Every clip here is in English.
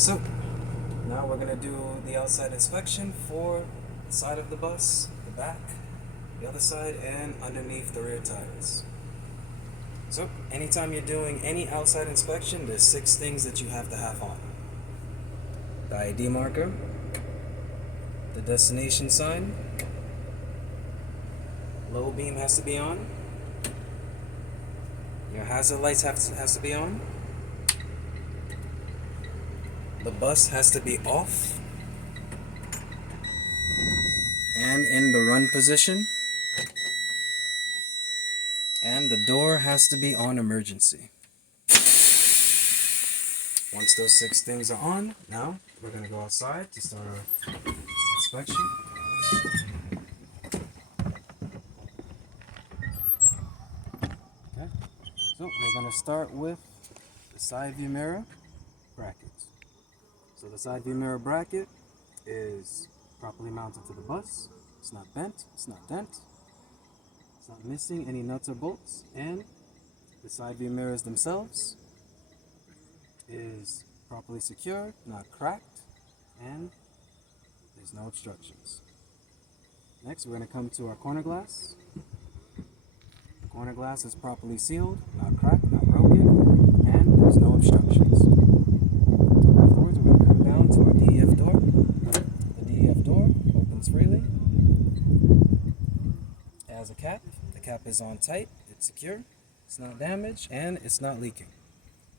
So now we're going to do the outside inspection for the side of the bus, the back, the other side, and underneath the rear tires. So anytime you're doing any outside inspection, there's 6 things that you have to have on. The ID marker, the destination sign, low beam has to be on, your hazard lights has to be on, the bus has to be off and in the run position, and the door has to be on emergency. Once those 6 things are on, now we're going to go outside to start our inspection. Okay, so we're going to start with the side view mirror brackets. So the side view mirror bracket is properly mounted to the bus. It's not bent, it's not dent, it's not missing any nuts or bolts, and the side view mirrors themselves is properly secured, not cracked, and there's no obstructions. Next, we're going to come to our corner glass. The corner glass is properly sealed, not cracked, not broken, and there's no obstructions. Afterwards, we're going to come down to our DEF door. The DEF door opens freely. It has a cap. The cap is on tight, it's secure, it's not damaged, and it's not leaking.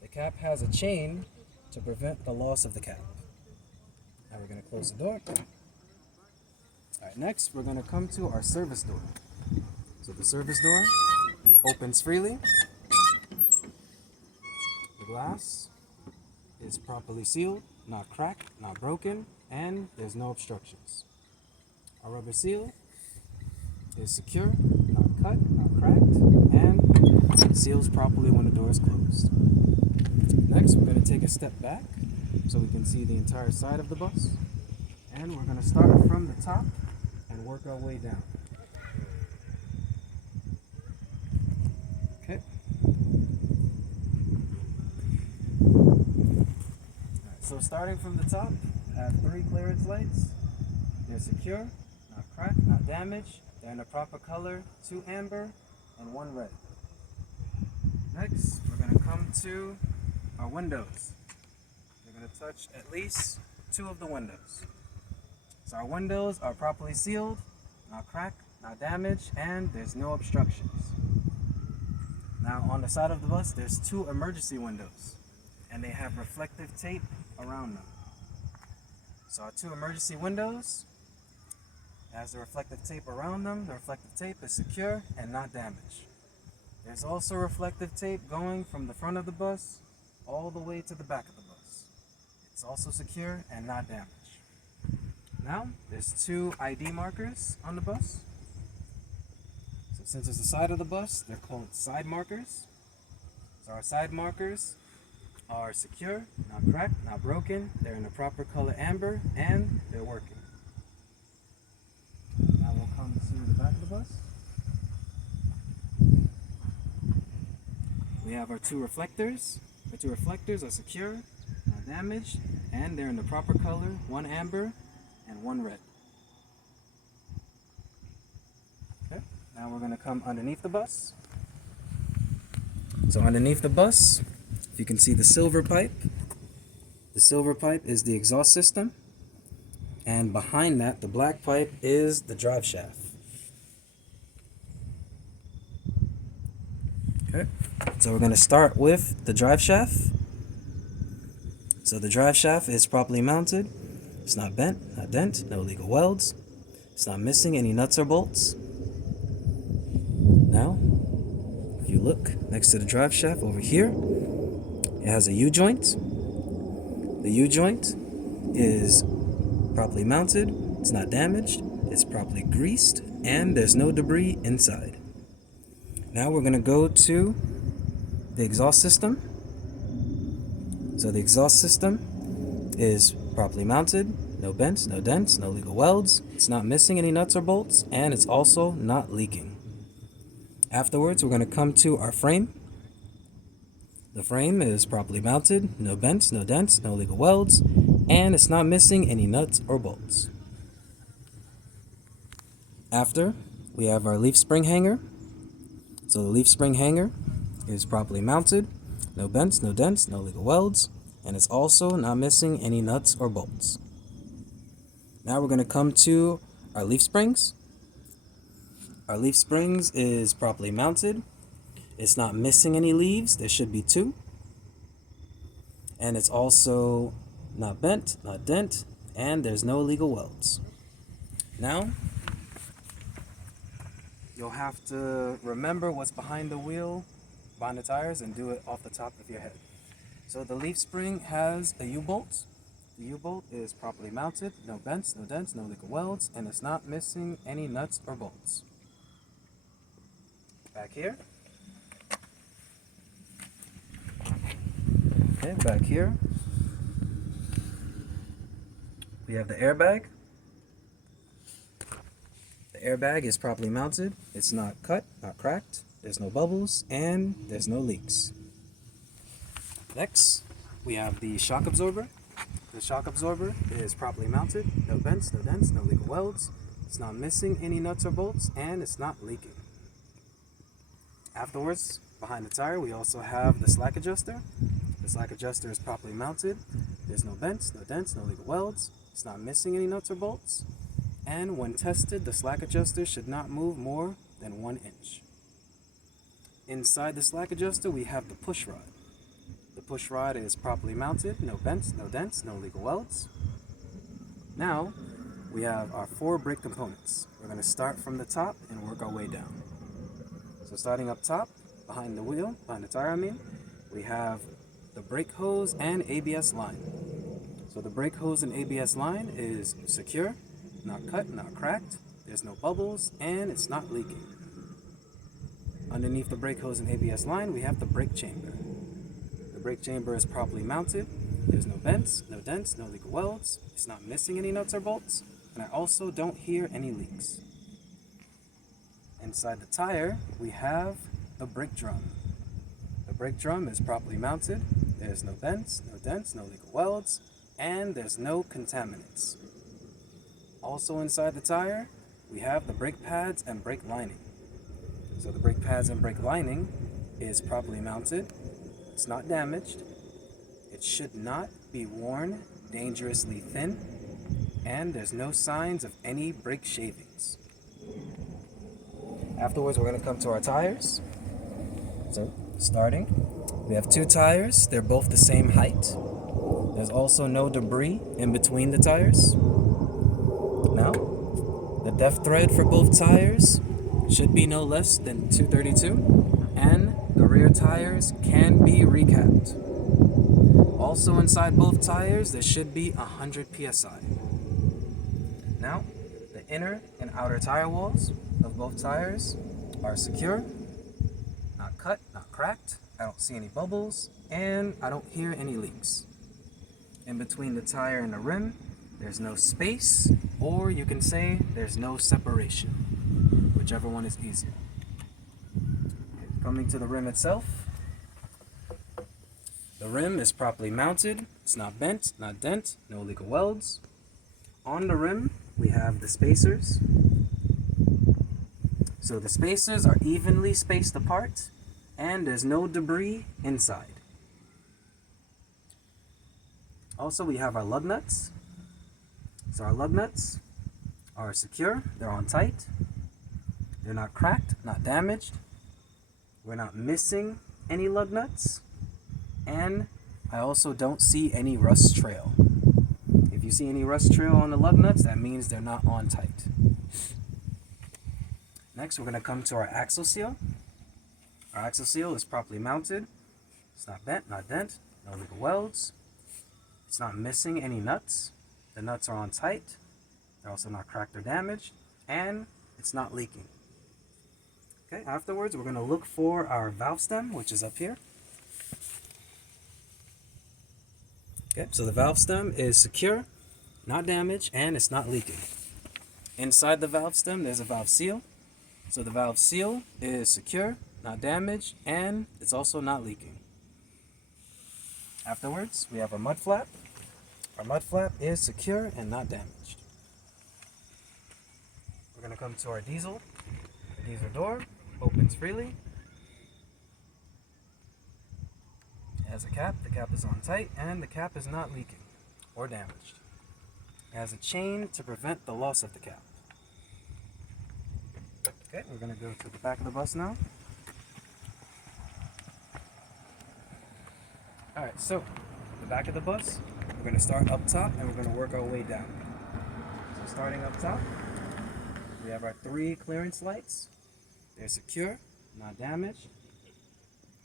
The cap has a chain to prevent the loss of the cap. Now we're going to close the door. Alright, next we're going to come to our service door. So the service door opens freely. The glass is properly sealed, not cracked, not broken, and there's no obstructions. Our rubber seal is secure, not cut, not cracked, and seals properly when the door is closed. Next, we're going to take a step back so we can see the entire side of the bus. And we're going to start from the top and work our way down. Okay. Alright, so starting from the top, I have 3 clearance lights. They're secure, not cracked, not damaged. They're in the proper color, 2 amber and 1 red. Next, we're going to come to our windows. We're going to touch at least 2 of the windows. So our windows are properly sealed, not cracked, not damaged, and there's no obstructions. Now on the side of the bus, there's 2 emergency windows, and they have reflective tape around them. So our 2 emergency windows has the reflective tape around them. The reflective tape is secure and not damaged. There's also reflective tape going from the front of the bus all the way to the back of the bus. It's also secure and not damaged. Now, there's 2 ID markers on the bus. So since it's the side of the bus, they're called side markers. So our side markers are secure, not cracked, not broken. They're in the proper color amber, and they're working. Now we'll come to the back of the bus. We have our 2 reflectors. Our 2 reflectors are secure, not damaged, and they're in the proper color, 1 amber and 1 red. Okay, now we're going to come underneath the bus. So underneath the bus, if you can see the silver pipe is the exhaust system, and behind that, the black pipe is the drive shaft. Okay, so we're going to start with the drive shaft. So the drive shaft is properly mounted. It's not bent, not dent, no illegal welds. It's not missing any nuts or bolts. Now, if you look next to the drive shaft over here, it has a U-joint. The U-joint is properly mounted. It's not damaged. It's properly greased, and there's no debris inside. Now we're going to go to the exhaust system. So the exhaust system is properly mounted, no bends, no dents, no legal welds. It's not missing any nuts or bolts, and it's also not leaking. Afterwards, we're going to come to our frame. The frame is properly mounted, no bends, no dents, no legal welds, and it's not missing any nuts or bolts. After, we have our leaf spring hanger. So the leaf spring hanger is properly mounted, no bends, no dents, no legal welds, and it's also not missing any nuts or bolts. Now we're going to come to our leaf springs. Our leaf springs is properly mounted. It's not missing any leaves. There should be 2. And it's also not bent, not dent, and there's no legal welds. Now, you'll have to remember what's behind the wheel, behind the tires, and do it off the top of your head. So the leaf spring has a U-bolt. The U-bolt is properly mounted, no bends, no dents, no legal welds, and it's not missing any nuts or bolts. Back here. Okay, back here. We have the airbag. The airbag is properly mounted. It's not cut, not cracked. There's no bubbles, and there's no leaks. Next, we have the shock absorber. The shock absorber is properly mounted. No bends, no dents, no legal welds. It's not missing any nuts or bolts, and it's not leaking. Afterwards, behind the tire, we also have the slack adjuster. The slack adjuster is properly mounted. There's no bends, no dents, no legal welds. It's not missing any nuts or bolts. And when tested, the slack adjuster should not move more than 1 inch. Inside the slack adjuster, we have the push rod. The push rod is properly mounted. No bends, no dents, no legal welds. Now, we have our 4 brake components. We're going to start from the top and work our way down. So starting up top, behind the wheel, behind the tire we have the brake hose and ABS line. So the brake hose and ABS line is secure, not cut, not cracked, there's no bubbles, and it's not leaking. Underneath the brake hose and ABS line, we have the brake chamber. The brake chamber is properly mounted, there's no bends, no dents, no legal welds, it's not missing any nuts or bolts, and I also don't hear any leaks. Inside the tire, we have the brake drum. The brake drum is properly mounted. There's no bends, no dents, no legal welds, and there's no contaminants. Also inside the tire, we have the brake pads and brake lining. So the brake pads and brake lining is properly mounted. It's not damaged. It should not be worn dangerously thin, and there's no signs of any brake shavings. Afterwards, we're going to come to our tires. So, starting, we have 2 tires. They're both the same height. There's also no debris in between the tires. Now, the depth thread for both tires should be no less than 232, and the rear tires can be recapped. Also inside both tires, there should be 100 psi. Now, the inner and outer tire walls of both tires are secure, not cut, not cracked. I don't see any bubbles, and I don't hear any leaks. In between the tire and the rim, there's no space, or you can say there's no separation, whichever one is easier. Coming to the rim itself, the rim is properly mounted. It's not bent, not dent, no legal welds. On the rim, we have the spacers. So the spacers are evenly spaced apart, and there's no debris inside. Also, we have our lug nuts. So our lug nuts are secure, they're on tight, they're not cracked, not damaged, we're not missing any lug nuts, and I also don't see any rust trail. If you see any rust trail on the lug nuts, that means they're not on tight. Next, we're going to come to our axle seal. Our axle seal is properly mounted. It's not bent, not dent, no legal welds. It's not missing any nuts. The nuts are on tight. They're also not cracked or damaged. And it's not leaking. Okay, afterwards, we're going to look for our valve stem, which is up here. Okay, so the valve stem is secure, not damaged, and it's not leaking. Inside the valve stem, there's a valve seal. So the valve seal is secure, not damaged, and it's also not leaking. Afterwards, we have our mud flap. Our mud flap is secure and not damaged. We're going to come to our diesel. The diesel door opens freely. It has a cap. The cap is on tight and the cap is not leaking or damaged. It has a chain to prevent the loss of the cap. Okay, we're going to go to the back of the bus now. Alright, so the back of the bus, we're going to start up top and we're going to work our way down. So starting up top, we have our 3 clearance lights. They're secure, not damaged,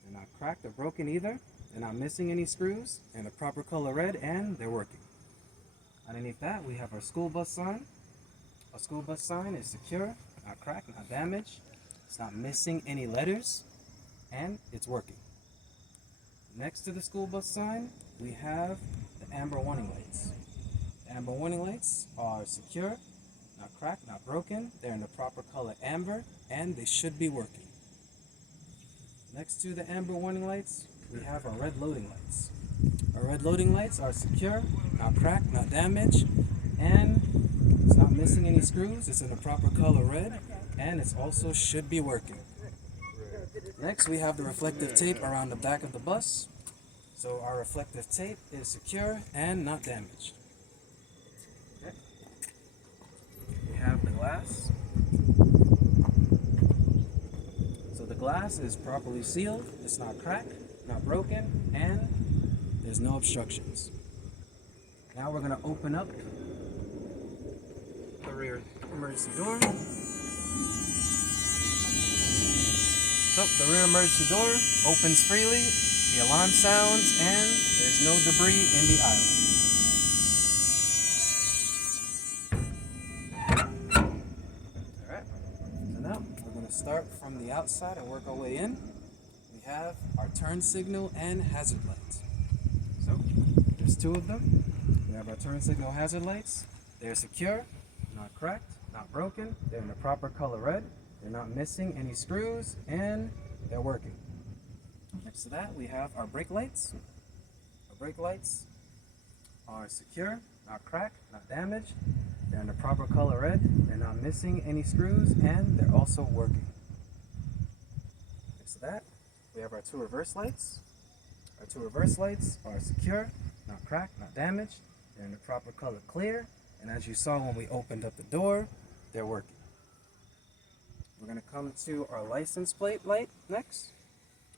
they're not cracked or broken either, they're not missing any screws, and the proper color red, and they're working. Underneath that, we have our school bus sign. Our school bus sign is secure, not cracked, not damaged, it's not missing any letters, and it's working. Next to the school bus sign, we have the amber warning lights. The amber warning lights are secure, not cracked, not broken. They're in the proper color amber, and they should be working. Next to the amber warning lights, we have our red loading lights. Our red loading lights are secure, not cracked, not damaged, and it's not missing any screws. It's in the proper color red, and it also should be working. Next, we have the reflective tape around the back of the bus. So our reflective tape is secure and not damaged. Okay. We have the glass. So the glass is properly sealed. It's not cracked, not broken, and there's no obstructions. Now we're going to open up the rear emergency door. So the rear emergency door opens freely, the alarm sounds, and there's no debris in the aisle. Alright, so now we're going to start from the outside and work our way in. We have our turn signal and hazard lights. So there's 2 of them. We have our turn signal hazard lights. They're secure, not cracked, not broken. They're in the proper color red. They're not missing any screws, and they're working. Next to that, we have our brake lights. Our brake lights are secure, not cracked, not damaged. They're in the proper color red. They're not missing any screws, and they're also working. Next to that, we have our 2 reverse lights. Our 2 reverse lights are secure, not cracked, not damaged. They're in the proper color clear, and as you saw when we opened up the door, they're working. We're going to come to our license plate light next.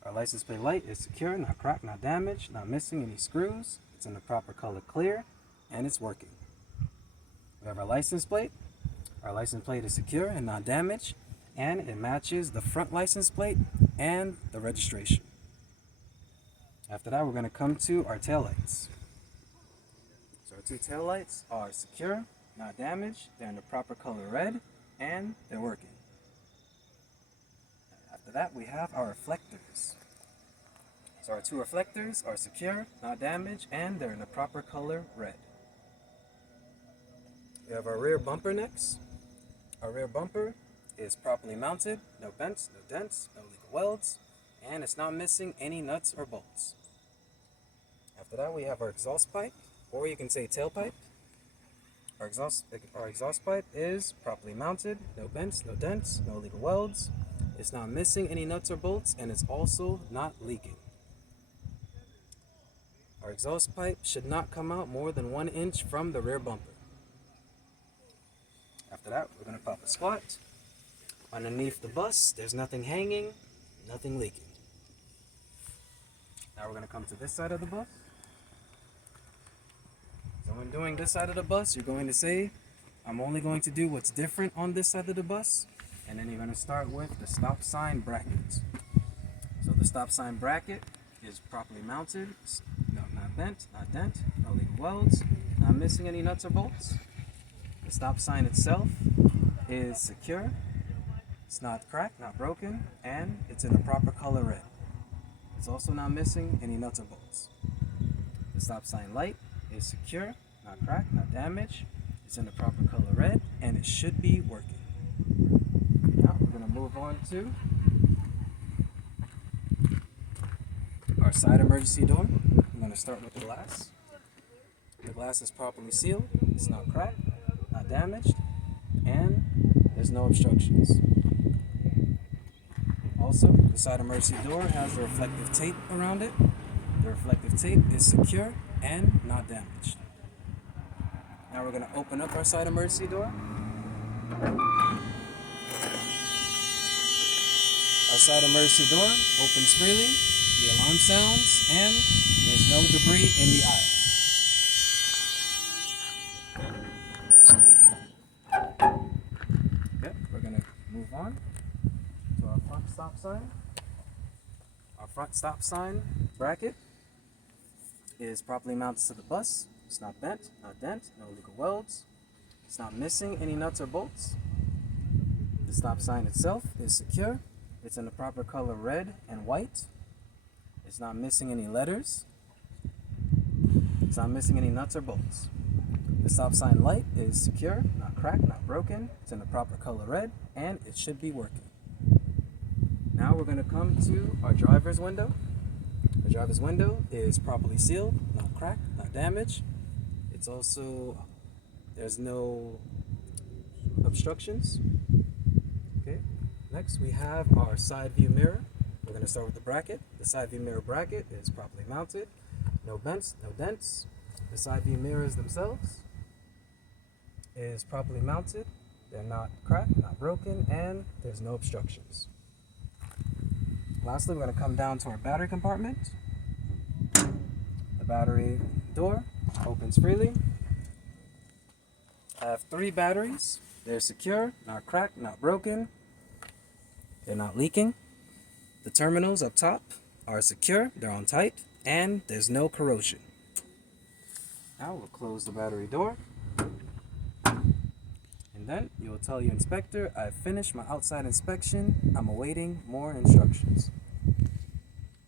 Our license plate light is secure, not cracked, not damaged, not missing any screws. It's in the proper color clear, and it's working. We have our license plate. Our license plate is secure and not damaged, and it matches the front license plate and the registration. After that, we're going to come to our tail lights. So our 2 tail lights are secure, not damaged. They're in the proper color red, and they're working. After that, we have our reflectors. So our 2 reflectors are secure, not damaged, and they're in the proper color red. We have our rear bumper next. Our rear bumper is properly mounted, no bends, no dents, no legal welds, and it's not missing any nuts or bolts. After that, we have our exhaust pipe, or you can say tailpipe. Our exhaust pipe is properly mounted, no bends, no dents, no legal welds. It's not missing any nuts or bolts, and it's also not leaking. Our exhaust pipe should not come out more than 1 inch from the rear bumper. After that, we're going to pop a squat. Underneath the bus, there's nothing hanging, nothing leaking. Now we're going to come to this side of the bus. So when doing this side of the bus, you're going to say, I'm only going to do what's different on this side of the bus. And then you're going to start with the stop sign brackets. So the stop sign bracket is properly mounted, not bent, not dent, no legal welds, not missing any nuts or bolts. The stop sign itself is secure, it's not cracked, not broken, and it's in the proper color red. It's also not missing any nuts or bolts. The stop sign light is secure, not cracked, not damaged, it's in the proper color red, and it should be working. Now we're going to move on to our side emergency door. I'm going going to start with the glass. The glass is properly sealed, it's not cracked, not damaged, and there's no obstructions. Also, the side emergency door has a reflective tape around it. The reflective tape is secure and not damaged. Now we're going to open up our side emergency door. Our side emergency door opens freely, the alarm sounds, and there's no debris in the aisle. Okay, we're going to move on to our front stop sign. Our front stop sign bracket is properly mounted to the bus. It's not bent, not dent, no illegal welds. It's not missing any nuts or bolts. The stop sign itself is secure. It's in the proper color red and white. It's not missing any letters. It's not missing any nuts or bolts. The stop sign light is secure, not cracked, not broken. It's in the proper color red, and it should be working. Now we're going to come to our driver's window. The driver's window is properly sealed, not cracked, not damaged. It's also, there's no obstructions. Okay. Next we have our side view mirror. We're going to start with the bracket. The side view mirror bracket is properly mounted. No bends, no dents. The side view mirrors themselves is properly mounted. They're not cracked, not broken, and there's no obstructions. Lastly, we're going to come down to our battery compartment. The battery door opens freely. I have 3 batteries. They're secure, not cracked, not broken. They're not leaking. The terminals up top are secure, they're on tight, and there's no corrosion. Now we'll close the battery door. And then you'll tell your inspector, I've finished my outside inspection. I'm awaiting more instructions.